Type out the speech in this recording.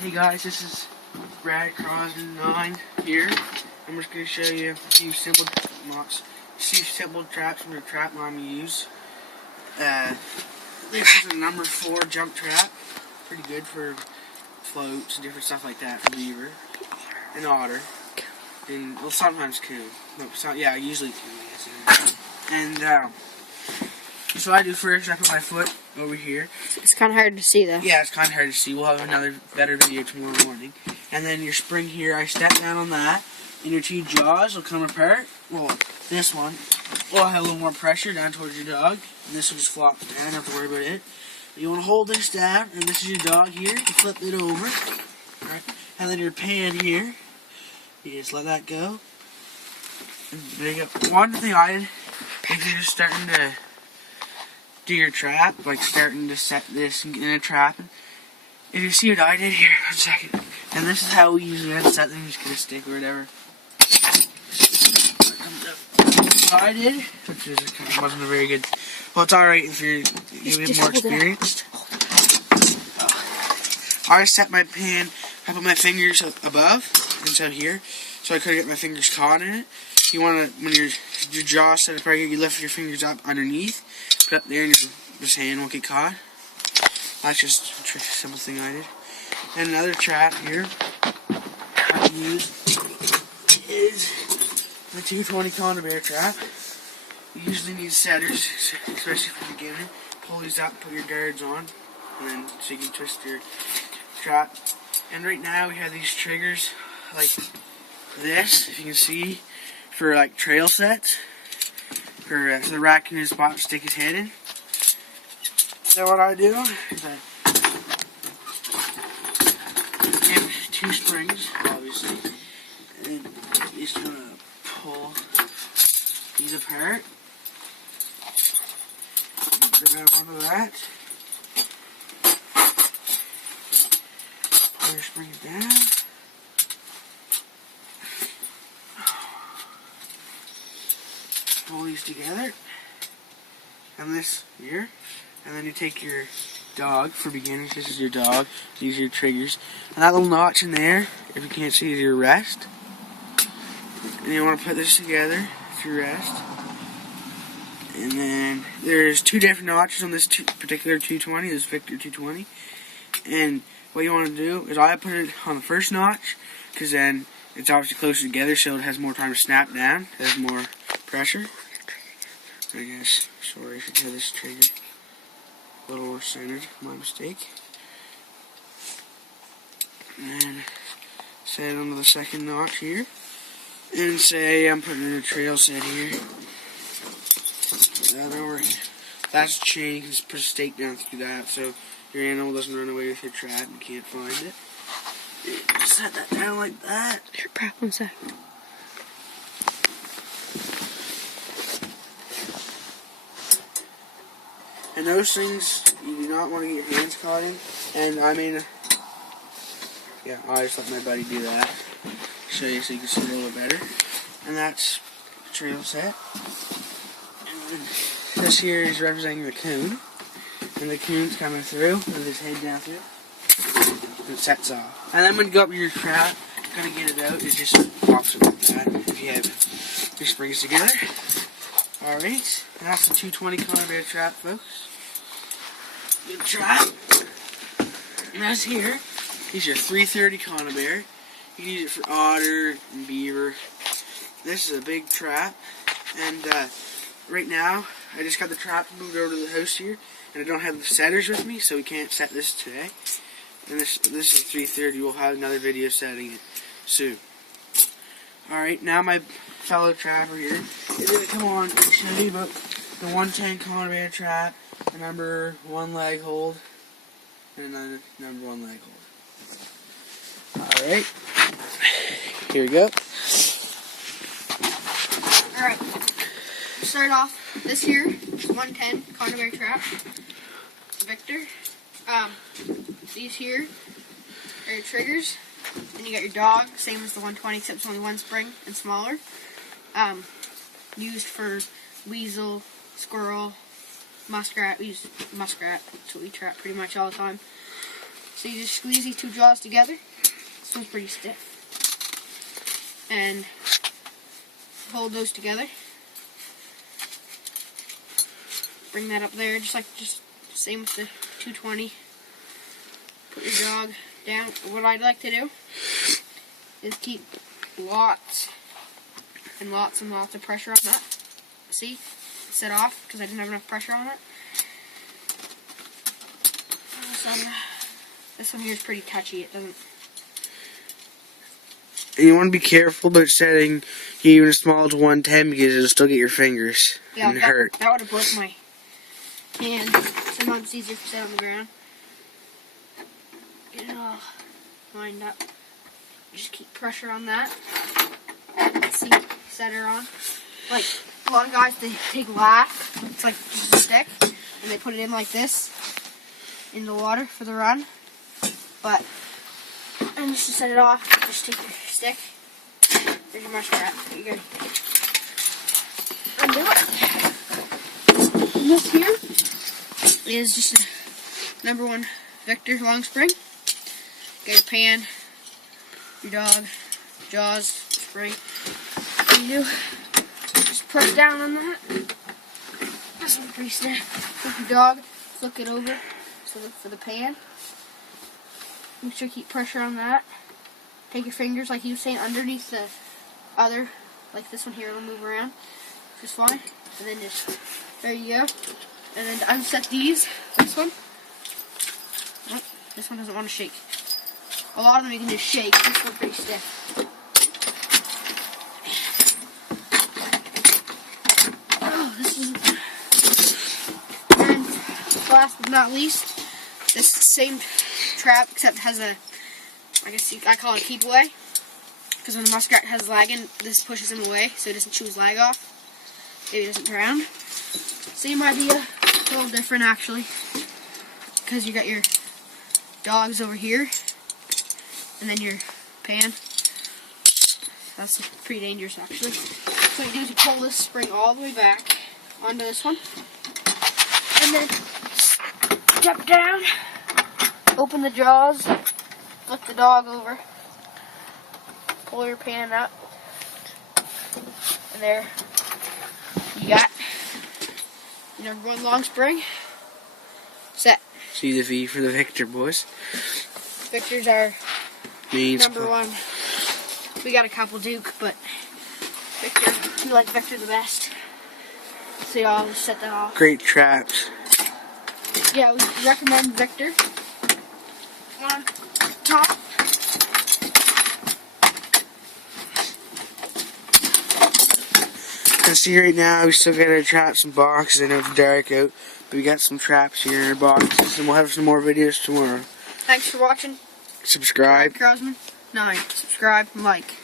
Hey guys, this is Brad Crosby 9 here. I'm just going to show you a few simple traps from the trap mom use. This is a number 4 jump trap. Pretty good for floats and different stuff like that for beaver and otter. And well, sometimes coon. No, yeah, usually coon. And so what I do first, I put my foot over here. It's kind of hard to see though. Yeah, it's kind of hard to see. We'll have another better video tomorrow morning. And then your spring here, I step down on that, and your two jaws will come apart. Well, this one will have a little more pressure down towards your dog, and this will just flop down. You don't have to worry about it. You want to hold this down, and this is your dog here. You flip it over, right? And then your pan here, you just let that go. And there you go. One thing I did, if you're just starting to do your trap, like starting to set this in a trap. If you see what I did here, 1 second. And this is how we usually set them, just get a stick or whatever. What I did, which wasn't a very good, well, it's alright if you're a bit more experienced. I set my pan, I put my fingers above, and so here, so I couldn't get my fingers caught in it. You want to, when your jaw set up right here, you lift your fingers up underneath, put up there, and your hand won't get caught. That's just a simple thing I did. And another trap here I use is the 220 condor bear trap. You usually need setters, especially for the beginner. Pull these up, put your guards on, and then so you can twist your trap. And right now we have these triggers like this, if you can see, for like trail sets, for so the raccoon is spot to stick his head in. So what I do is I give 2 springs, obviously, and you just want to pull these apart, grab onto that, pull your springs down. Pull these together, and this here, and then you take your dog for beginners. This is your dog. These are your triggers, and that little notch in there, if you can't see, is your rest. And you want to put this together with your rest. And then there's 2 different notches on this particular 220, this Victor 220. And what you want to do is I put it on the first notch, because then it's obviously closer together, so it has more time to snap down. It has more pressure. I guess, sorry if you this trigger a little more centered, my mistake. And then set it onto the second notch here. And say I'm putting in a trail set here. Put that over here. That's a chain, you can just put a stake down through that so your animal doesn't run away with your trap and can't find it. And set that down like that. Your prop 1 sec. And those things you do not want to get your hands caught in. And I mean, yeah, I just let my buddy do that. Show you so you can see a little bit better. And that's the trail set. And this here is representing the coon. And the coon's coming through with his head down through. And it sets off. And then when you go up your trap, kind of get it out, it just pops it like that if you have your springs together. Alright, and that's the 220 condor bear trap, folks. Good trap. And that's here is your 330 condor bear. You can use it for otter and beaver. This is a big trap. And right now, I just got the trap moved over to the house here. And I don't have the setters with me, so we can't set this today. And this is 330. We'll have another video setting it soon. Alright, now my fellow trapper here is going to come on and show you about the 110 condor bear trap, the number 1 leg hold, and another number 1 leg hold. Alright, here we go. Alright, start off, this here is 110 condor bear trap, Victor. These here are your triggers. Then you got your dog, same as the 120, except it's only 1 spring and smaller. Used for weasel, squirrel, muskrat. We use muskrat. That's what we trap pretty much all the time. So you just squeeze these two jaws together. This one's pretty stiff. And hold those together. Bring that up there, just same with the 220. Put your dog down. What I'd like to do is keep lots and lots and lots of pressure on that. See? Set off because I didn't have enough pressure on it. This one here is pretty touchy. It doesn't. And you want to be careful about setting even as small as 110 because it'll still get your fingers and hurt. That would have broke my hand. Sometimes it's easier to set on the ground. Get it all lined up. Just keep pressure on that. See, set her on. Like a lot of guys, they take lath. It's like just a stick, and they put it in like this in the water for the run. But and just to set it off, just take your stick. There's your muskrat. There you go. Undo it. And this here is just a #1 Victor long spring. Get your pan, your dog, jaws, spring. What you do, just press down on that. This one's pretty stiff. Flip your dog, flick it over. So look for the pan. Make sure you keep pressure on that. Take your fingers, like he was saying, underneath the other, like this one here, it'll move around just fine. And then just, there you go. And then to unset these, this one. Oh, this one doesn't want to shake. A lot of them you can just shake. This one's pretty stiff. Oh, this is. And last but not least, this same trap, except has a, I call it a keep away. Because when the muskrat has lag in, this pushes him away so he doesn't chew his lag off. Maybe he doesn't drown. Same idea, a little different actually. Because you got your dogs over here. And then your pan. That's pretty dangerous actually. So what you do is you pull this spring all the way back onto this one. And then step down, open the jaws, flip the dog over, pull your pan up, and there you got your #1 long spring set. See the V for the Victor, boys. Victor's our Means #1. We got a couple Duke, but Victor, we like Victor the best. So yeah, I'll just set that off. great traps. Yeah, we recommend Victor. On top. And see right now, we still got our traps and boxes. I know it's dark out, but we got some traps here in our boxes, and we'll have some more videos tomorrow. Thanks for watching. Subscribe. Crosman 9. Subscribe and like.